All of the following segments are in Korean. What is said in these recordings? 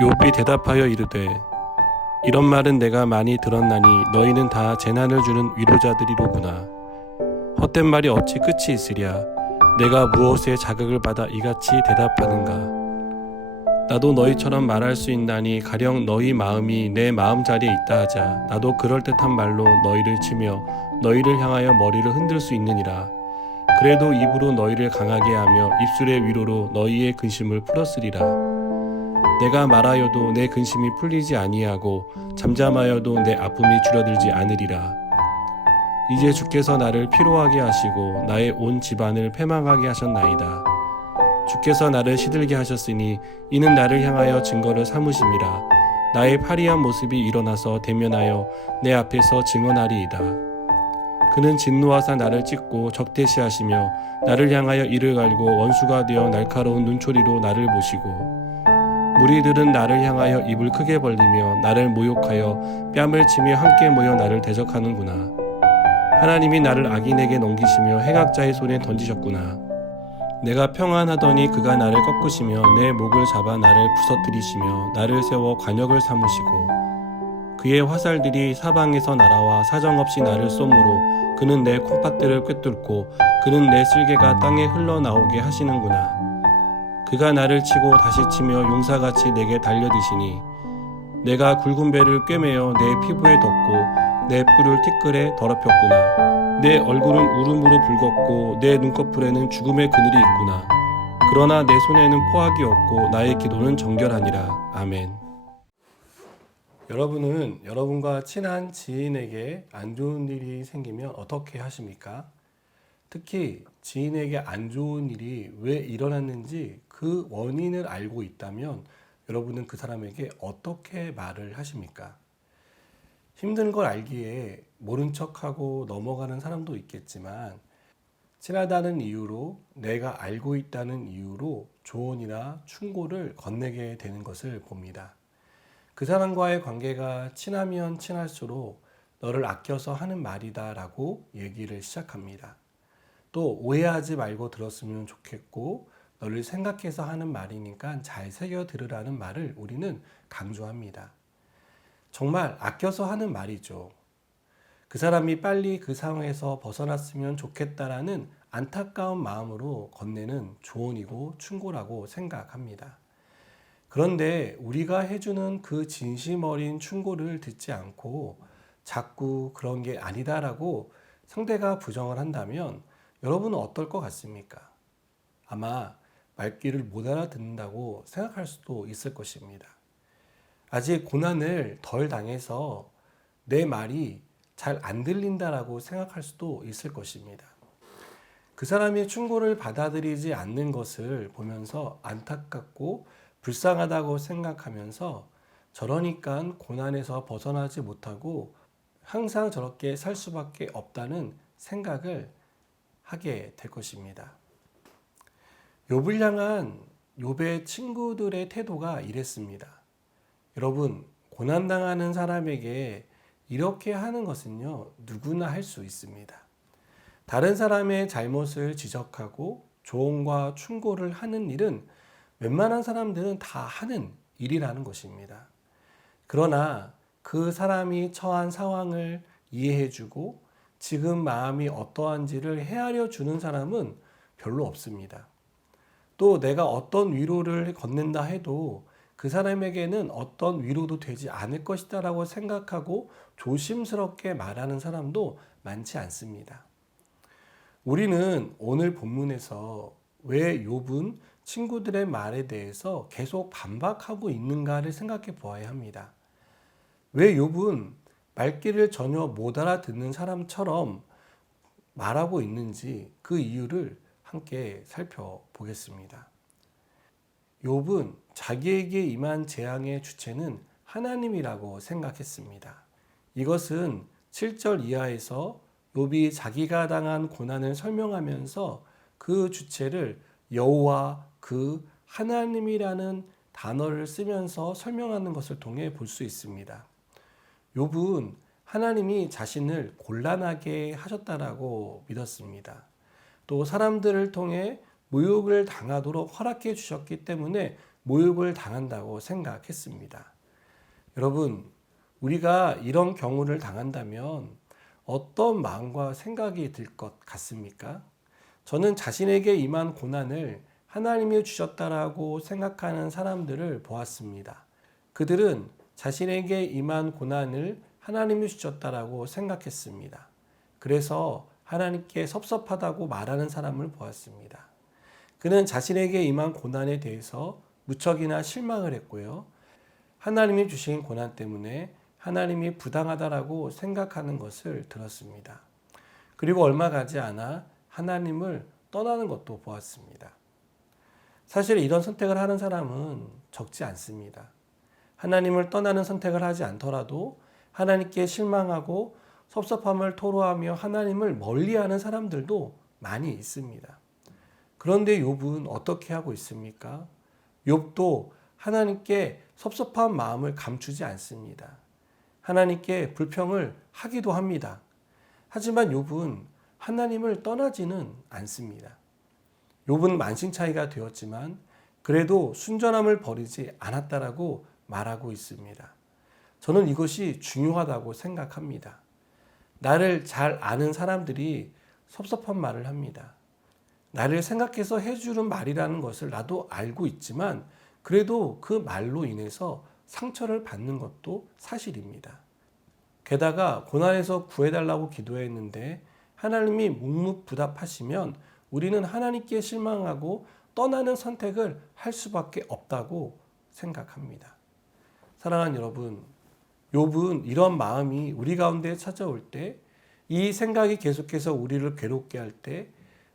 욥이 대답하여 이르되 이런 말은 내가 많이 들었나니 너희는 다 재난을 주는 위로자들이로구나. 헛된 말이 어찌 끝이 있으랴. 내가 무엇에 자극을 받아 이같이 대답하는가. 나도 너희처럼 말할 수 있나니 가령 너희 마음이 내 마음자리에 있다 하자. 나도 그럴듯한 말로 너희를 치며 너희를 향하여 머리를 흔들 수 있느니라. 그래도 입으로 너희를 강하게 하며 입술의 위로로 너희의 근심을 풀었으리라. 내가 말하여도 내 근심이 풀리지 아니하고 잠잠하여도 내 아픔이 줄어들지 않으리라. 이제 주께서 나를 피로하게 하시고 나의 온 집안을 패망하게 하셨나이다. 주께서 나를 시들게 하셨으니 이는 나를 향하여 증거를 삼으심이라. 나의 파리한 모습이 일어나서 대면하여 내 앞에서 증언하리이다. 그는 진노하사 나를 찢고 적대시하시며 나를 향하여 이를 갈고 원수가 되어 날카로운 눈초리로 나를 보시고 무리들은 나를 향하여 입을 크게 벌리며 나를 모욕하여 뺨을 치며 함께 모여 나를 대적하는구나. 하나님이 나를 악인에게 넘기시며 행악자의 손에 던지셨구나. 내가 평안하더니 그가 나를 꺾으시며 내 목을 잡아 나를 부서뜨리시며 나를 세워 관역을 삼으시고 그의 화살들이 사방에서 날아와 사정없이 나를 쏘므로 그는 내 콩팥들을 꿰뚫고 그는 내 쓸개가 땅에 흘러나오게 하시는구나. 그가 나를 치고 다시 치며 용사같이 내게 달려드시니 내가 굵은 배를 꿰매어 내 피부에 덮고 내 뿔을 티끌에 더럽혔구나. 내 얼굴은 울음으로 붉었고 내 눈꺼풀에는 죽음의 그늘이 있구나. 그러나 내 손에는 포악이 없고 나의 기도는 정결하니라. 아멘. 여러분은 여러분과 친한 지인에게 안 좋은 일이 생기면 어떻게 하십니까? 특히 지인에게 안 좋은 일이 왜 일어났는지 그 원인을 알고 있다면 여러분은 그 사람에게 어떻게 말을 하십니까? 힘든 걸 알기에 모른 척하고 넘어가는 사람도 있겠지만 친하다는 이유로 내가 알고 있다는 이유로 조언이나 충고를 건네게 되는 것을 봅니다. 그 사람과의 관계가 친하면 친할수록 너를 아껴서 하는 말이다 라고 얘기를 시작합니다. 또 오해하지 말고 들었으면 좋겠고 너를 생각해서 하는 말이니까 잘 새겨 들으라는 말을 우리는 강조합니다. 정말 아껴서 하는 말이죠. 그 사람이 빨리 그 상황에서 벗어났으면 좋겠다라는 안타까운 마음으로 건네는 조언이고 충고라고 생각합니다. 그런데 우리가 해주는 그 진심 어린 충고를 듣지 않고 자꾸 그런 게 아니다라고 상대가 부정을 한다면 여러분은 어떨 것 같습니까? 아마 말귀를 못 알아듣는다고 생각할 수도 있을 것입니다. 아직 고난을 덜 당해서 내 말이 잘 안 들린다라고 생각할 수도 있을 것입니다. 그 사람이 충고를 받아들이지 않는 것을 보면서 안타깝고 불쌍하다고 생각하면서 저러니까 고난에서 벗어나지 못하고 항상 저렇게 살 수밖에 없다는 생각을 하게 될 것입니다. 욥을 향한 욥의 친구들의 태도가 이랬습니다. 여러분, 고난당하는 사람에게 이렇게 하는 것은요, 누구나 할 수 있습니다. 다른 사람의 잘못을 지적하고 조언과 충고를 하는 일은 웬만한 사람들은 다 하는 일이라는 것입니다. 그러나 그 사람이 처한 상황을 이해해주고 지금 마음이 어떠한지를 헤아려 주는 사람은 별로 없습니다. 또 내가 어떤 위로를 건넨다 해도 그 사람에게는 어떤 위로도 되지 않을 것이다 라고 생각하고 조심스럽게 말하는 사람도 많지 않습니다. 우리는 오늘 본문에서 왜 욥은 친구들의 말에 대해서 계속 반박하고 있는가를 생각해 보아야 합니다. 왜 욥은 말귀를 전혀 못 알아듣는 사람처럼 말하고 있는지 그 이유를 함께 살펴보겠습니다. 욥은 자기에게 임한 재앙의 주체는 하나님이라고 생각했습니다. 이것은 7절 이하에서 욥이 자기가 당한 고난을 설명하면서 그 주체를 여호와 그 하나님이라는 단어를 쓰면서 설명하는 것을 통해 볼 수 있습니다. 욥은 하나님이 자신을 곤란하게 하셨다라고 믿었습니다. 또 사람들을 통해 모욕을 당하도록 허락해 주셨기 때문에 모욕을 당한다고 생각했습니다. 여러분, 우리가 이런 경우를 당한다면 어떤 마음과 생각이 들 것 같습니까? 저는 자신에게 임한 고난을 하나님이 주셨다라고 생각하는 사람들을 보았습니다. 그들은 자신에게 임한 고난을 하나님이 주셨다라고 생각했습니다. 그래서 하나님께 섭섭하다고 말하는 사람을 보았습니다. 그는 자신에게 임한 고난에 대해서 무척이나 실망을 했고요. 하나님이 주신 고난 때문에 하나님이 부당하다라고 생각하는 것을 들었습니다. 그리고 얼마 가지 않아 하나님을 떠나는 것도 보았습니다. 사실 이런 선택을 하는 사람은 적지 않습니다. 하나님을 떠나는 선택을 하지 않더라도 하나님께 실망하고 섭섭함을 토로하며 하나님을 멀리하는 사람들도 많이 있습니다. 그런데 욥은 어떻게 하고 있습니까? 욥도 하나님께 섭섭한 마음을 감추지 않습니다. 하나님께 불평을 하기도 합니다. 하지만 욥은 하나님을 떠나지는 않습니다. 욥은 만신차이가 되었지만 그래도 순전함을 버리지 않았다라고 말하고 있습니다. 저는 이것이 중요하다고 생각합니다. 나를 잘 아는 사람들이 섭섭한 말을 합니다. 나를 생각해서 해주는 말이라는 것을 나도 알고 있지만 그래도 그 말로 인해서 상처를 받는 것도 사실입니다. 게다가 고난에서 구해달라고 기도했는데 하나님이 묵묵부답하시면 우리는 하나님께 실망하고 떠나는 선택을 할 수밖에 없다고 생각합니다. 사랑하는 여러분, 욥은 이런 마음이 우리 가운데 찾아올 때, 이 생각이 계속해서 우리를 괴롭게 할 때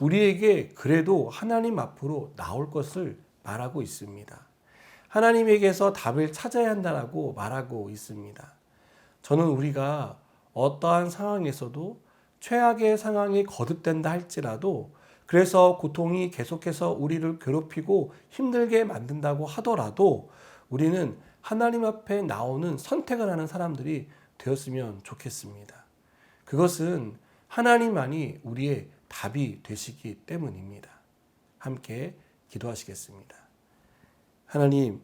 우리에게 그래도 하나님 앞으로 나올 것을 말하고 있습니다. 하나님에게서 답을 찾아야 한다라고 말하고 있습니다. 저는 우리가 어떠한 상황에서도 최악의 상황이 거듭된다 할지라도 그래서 고통이 계속해서 우리를 괴롭히고 힘들게 만든다고 하더라도 우리는 하나님 앞에 나오는 선택을 하는 사람들이 되었으면 좋겠습니다. 그것은 하나님만이 우리의 답이 되시기 때문입니다. 함께 기도하시겠습니다. 하나님,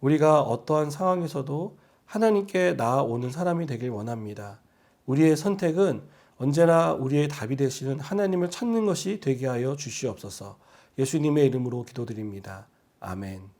우리가 어떠한 상황에서도 하나님께 나아오는 사람이 되길 원합니다. 우리의 선택은 언제나 우리의 답이 되시는 하나님을 찾는 것이 되게 하여 주시옵소서. 예수님의 이름으로 기도드립니다. 아멘.